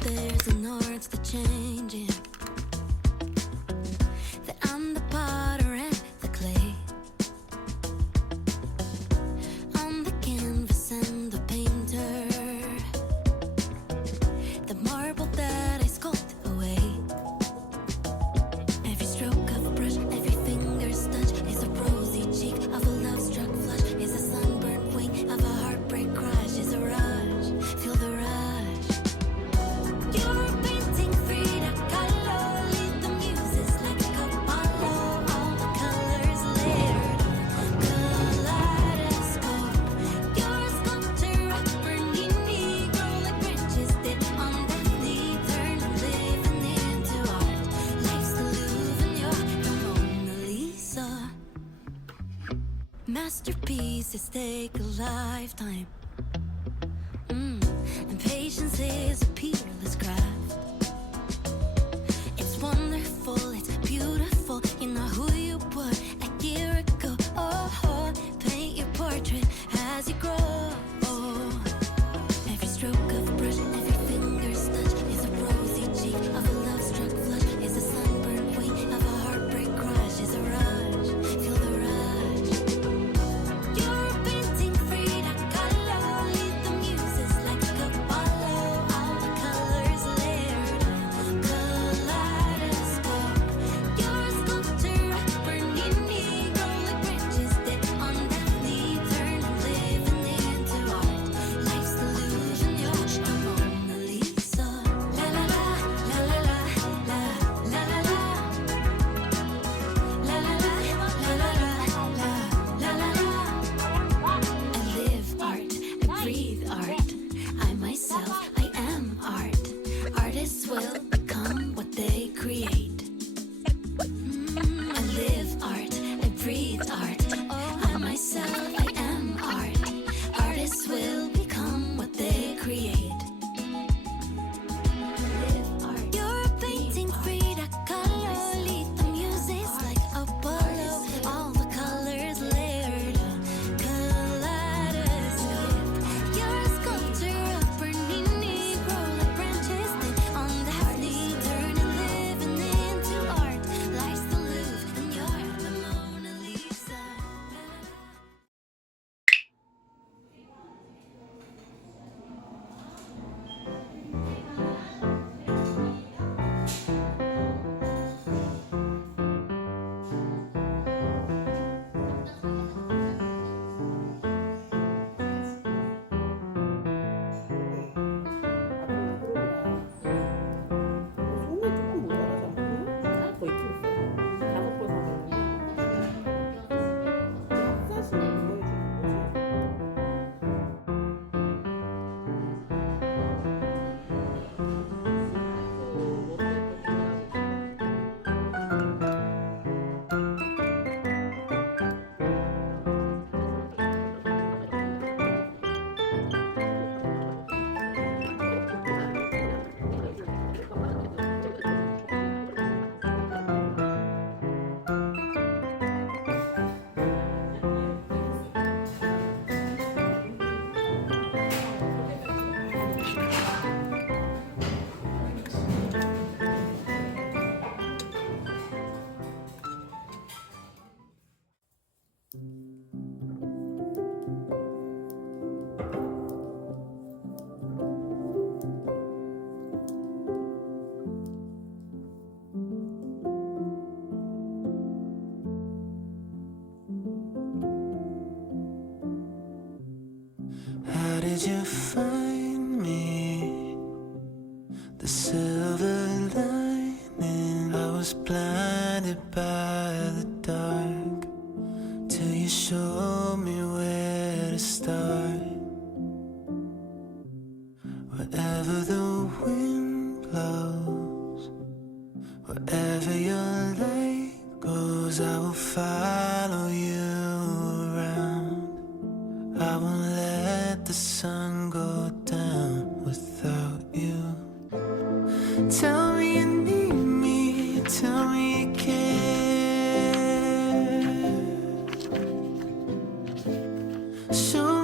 There's an art to changing. choices take a lifetime. Mm. And patience is a peerless craft. It's wonderful, it's beautiful. You know who did you find me? The silver lining. I was blinded by the dark till you showed me where to start. Wherever the wind blows, wherever your light goes, I will follow you. 想。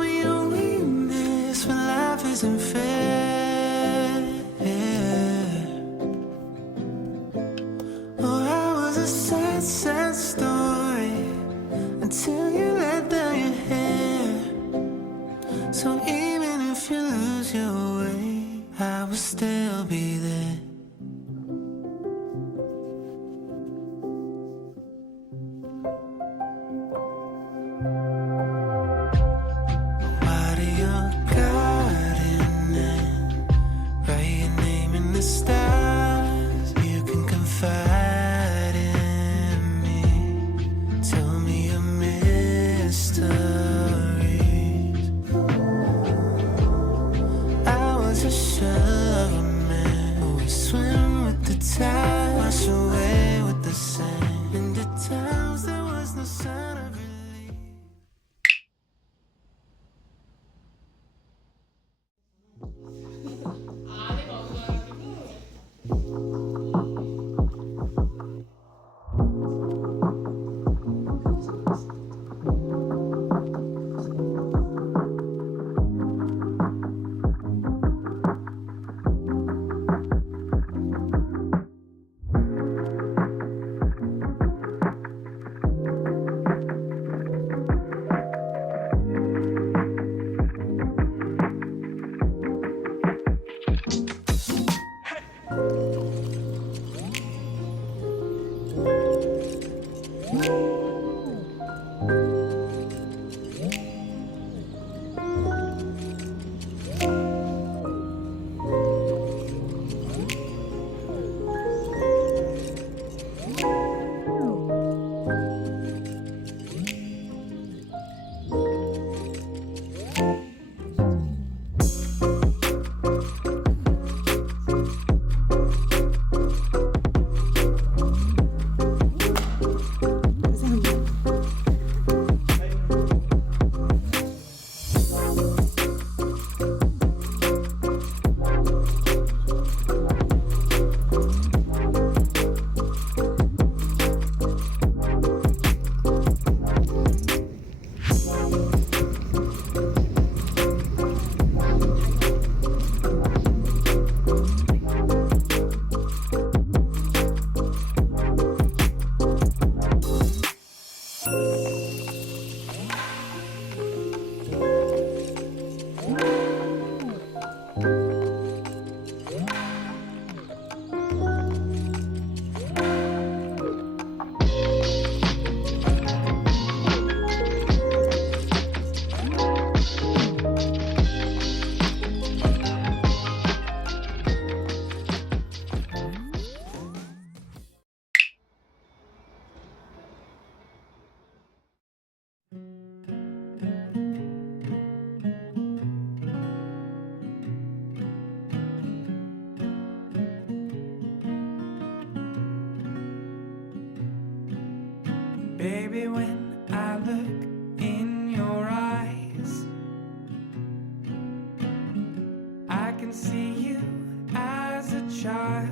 Child.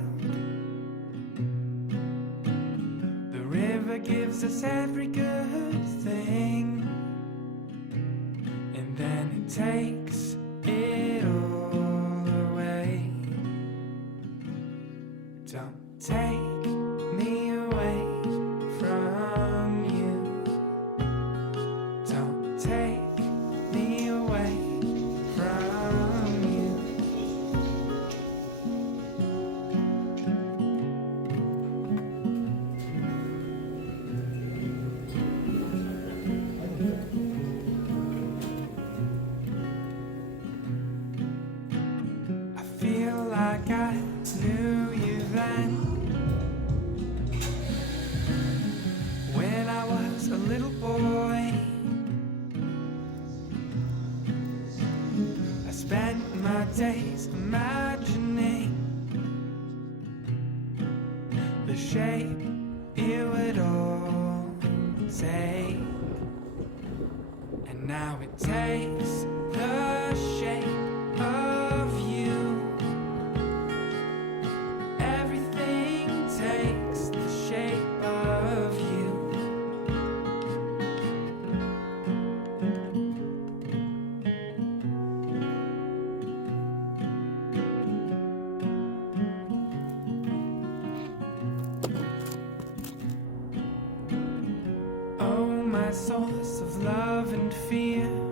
The river gives us every good thing, and then it takes like I knew you then. When I was a little boy, I spent my days imagining the shape it would all take. And now it takes of love and fear.